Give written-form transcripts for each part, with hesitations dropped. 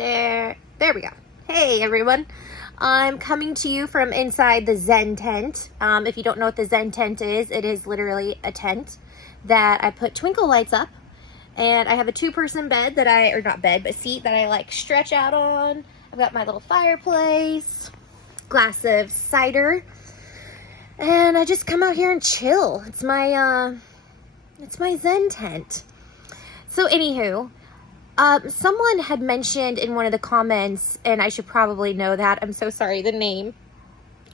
There we go. Hey everyone, I'm coming to you from inside the Zen Tent. If you don't know what the Zen Tent is, it is literally a tent that I put twinkle lights up, and I have a two-person bed that seat that I like stretch out on. I've got my little fireplace, glass of cider, and I just come out here and chill. It's my Zen Tent. So anywho, someone had mentioned in one of the comments, and I should probably know that, I'm so sorry, the name,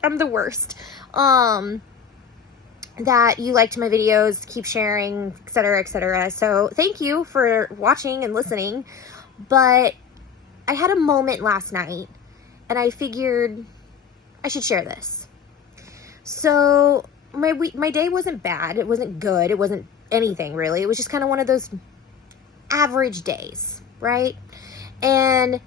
I'm the worst, that you liked my videos, keep sharing, etc., etc. So thank you for watching and listening. But I had a moment last night, and I figured I should share this. So my day wasn't bad, it wasn't good, it wasn't anything really, it was just kind of one of those average days, right? And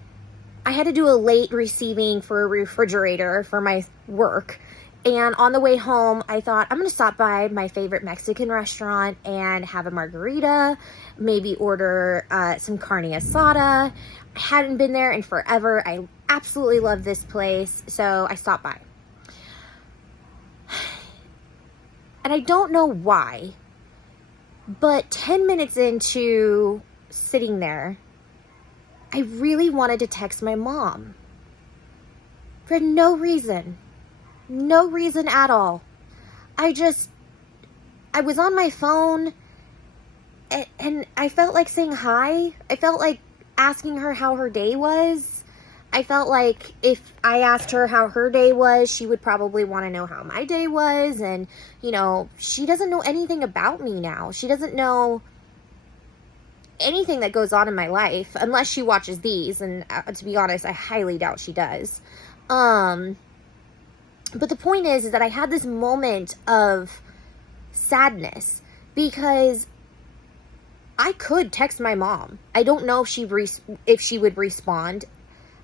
I had to do a late receiving for a refrigerator for my work, and on the way home I thought I'm gonna stop by my favorite Mexican restaurant and have a margarita, maybe order some carne asada. I hadn't been there in forever. I absolutely love this place, so I stopped by. And I don't know why, but 10 minutes into sitting there, I really wanted to text my mom. For no reason. No reason at all. I was on my phone, and I felt like saying hi. I felt like asking her how her day was. I felt like if I asked her how her day was, she would probably want to know how my day was. And, you know, she doesn't know anything about me now. She doesn't know anything that goes on in my life, unless she watches these. And to be honest, I highly doubt she does. But the point is that I had this moment of sadness because I could text my mom. I don't know if she would respond.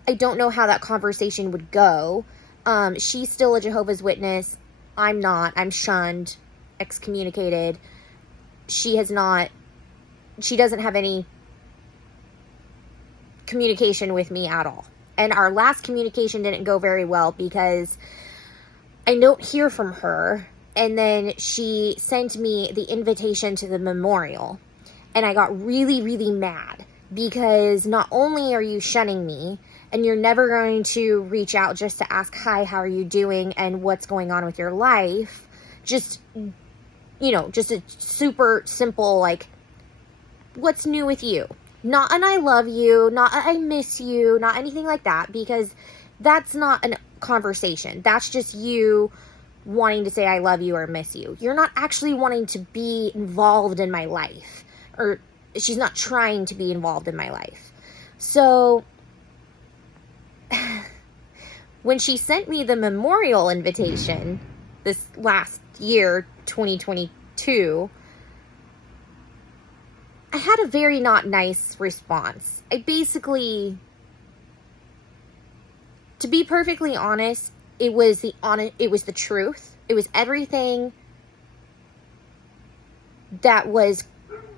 I don't know how that conversation would go. She's still a Jehovah's Witness. I'm not. I'm shunned, excommunicated. She doesn't have any communication with me at all. And our last communication didn't go very well because I don't hear from her. And then she sent me the invitation to the memorial. And I got really, really mad because not only are you shunning me, and you're never going to reach out just to ask, hi, how are you doing, and what's going on with your life. Just, you know, just a super simple, like, what's new with you? Not an I love you, not a I miss you, not anything like that, because that's not a conversation. That's just you wanting to say I love you or miss you. You're not actually wanting to be involved in my life, or she's not trying to be involved in my life. So when she sent me the memorial invitation this last year, 2022, I had a very not nice response. I basically, to be perfectly honest, it was the truth. It was everything that was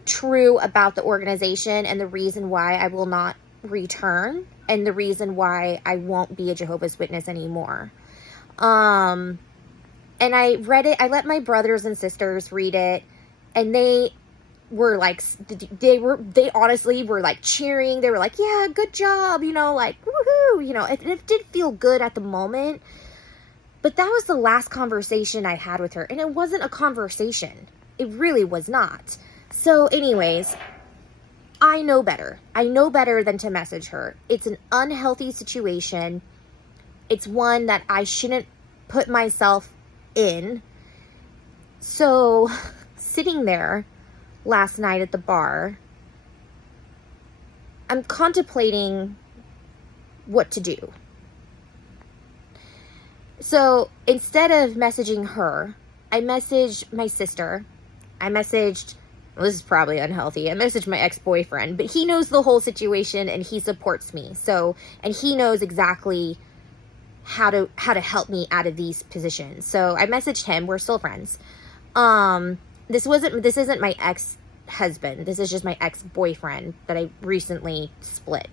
true about the organization and the reason why I will not return and the reason why I won't be a Jehovah's Witness anymore. And I read it. I let my brothers and sisters read it, and they were like, they honestly were like cheering. They were like, yeah, good job, you know, like, woohoo, you know. It did feel good at the moment, but that was the last conversation I had with her, and it wasn't a conversation. It really was not. So anyways, I know better. I know better than to message her. It's an unhealthy situation. It's one that I shouldn't put myself in. So, sitting there last night at the bar, I'm contemplating what to do. So, instead of messaging her, I messaged my sister. Well, this is probably unhealthy. I messaged my ex-boyfriend, but he knows the whole situation and he supports me. So, and he knows exactly how to help me out of these positions. So I messaged him. We're still friends. This isn't my ex-husband. This is just my ex-boyfriend that I recently split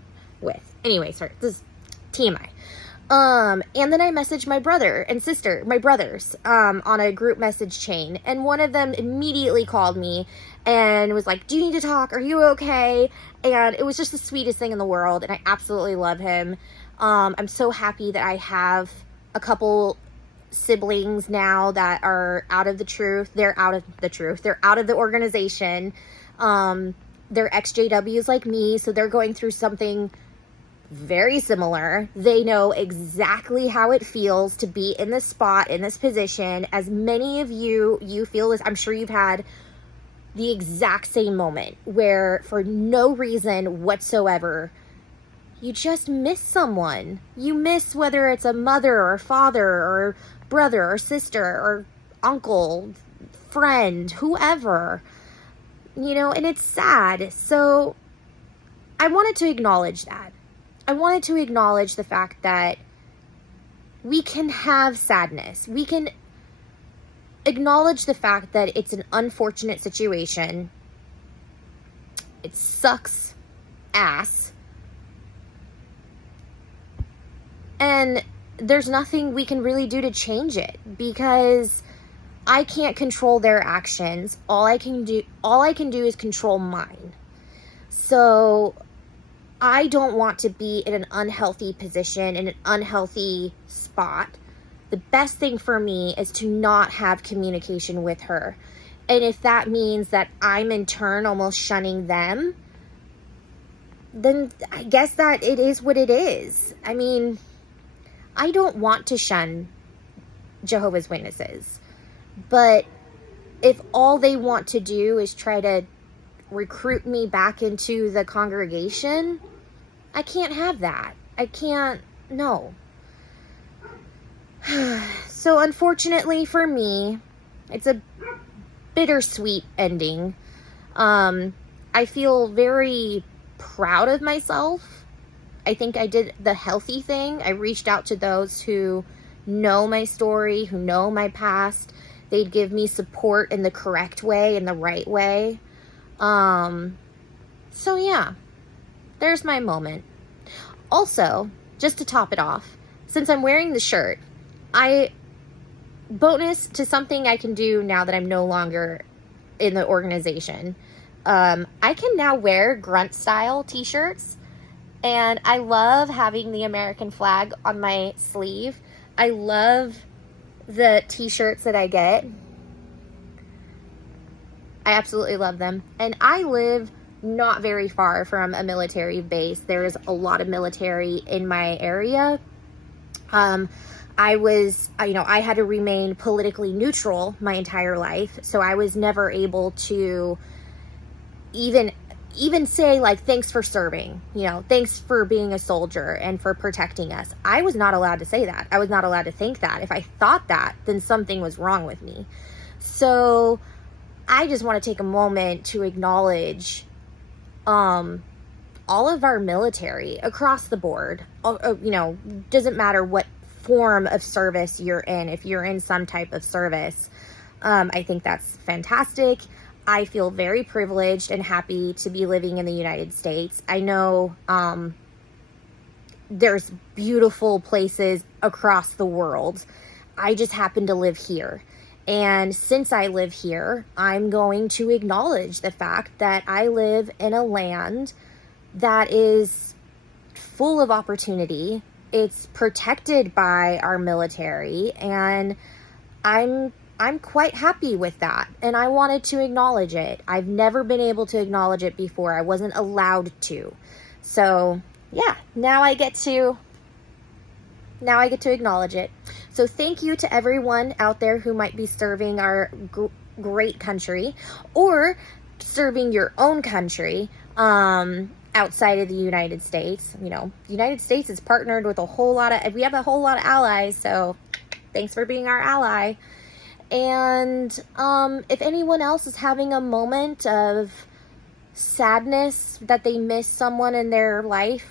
with. Anyway, sorry, this is TMI. And then I messaged my brother and sister, my brothers, on a group message chain. And one of them immediately called me and was like, do you need to talk? Are you okay? And it was just the sweetest thing in the world. And I absolutely love him. I'm so happy that I have a couple siblings now that are out of the truth. They're out of the truth. They're out of the organization. They're ExJws like me. So they're going through something very similar. They know exactly how it feels to be in this spot, in this position. As many of you feel this, I'm sure you've had the exact same moment where for no reason whatsoever, you just miss someone. You miss whether it's a mother or father or brother or sister or uncle, friend, whoever, and it's sad. So I wanted to acknowledge that. I wanted to acknowledge the fact that we can have sadness. We can acknowledge the fact that it's an unfortunate situation. It sucks ass. And there's nothing we can really do to change it because I can't control their actions. All I can do is control mine. So I don't want to be in an unhealthy position, in an unhealthy spot. The best thing for me is to not have communication with her. And if that means that I'm in turn almost shunning them, then I guess that it is what it is. I mean, I don't want to shun Jehovah's Witnesses. But if all they want to do is try to recruit me back into the congregation, I can't have that. I can't, no. So unfortunately for me, it's a bittersweet ending. I feel very proud of myself. I think I did the healthy thing. I reached out to those who know my story, who know my past. They'd give me support in the correct way, in the right way. So yeah, there's my moment. Also, just to top it off, since I'm wearing the shirt, bonus to something I can do now that I'm no longer in the organization. I can now wear Grunt Style t-shirts, and I love having the American flag on my sleeve. I love the t-shirts that I get. I absolutely love them. And I live not very far from a military base. There's a lot of military in my area. I had to remain politically neutral my entire life. So I was never able to even say like, thanks for serving, thanks for being a soldier and for protecting us. I was not allowed to say that. I was not allowed to think that. If I thought that, then something was wrong with me. So I just want to take a moment to acknowledge all of our military across the board. Doesn't matter what form of service you're in. If you're in some type of service, I think that's fantastic. I feel very privileged and happy to be living in the United States. I know there's beautiful places across the world. I just happen to live here. And since I live here, I'm going to acknowledge the fact that I live in a land that is full of opportunity. It's protected by our military, and I'm quite happy with that, and I wanted to acknowledge it. I've never been able to acknowledge it before. I wasn't allowed to. So, yeah, now I get to acknowledge it. So thank you to everyone out there who might be serving our great country or serving your own country outside of the United States. The United States is partnered with we have a whole lot of allies, so thanks for being our ally. And if anyone else is having a moment of sadness that they miss someone in their life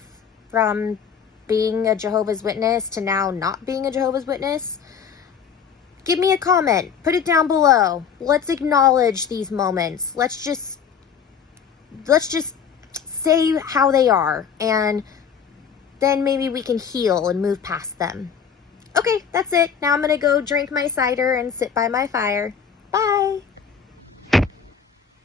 from being a Jehovah's Witness to now not being a Jehovah's Witness, give me a comment. Put it down below. Let's acknowledge these moments. Let's just say how they are and then maybe we can heal and move past them. Okay, that's it. Now I'm gonna go drink my cider and sit by my fire. Bye.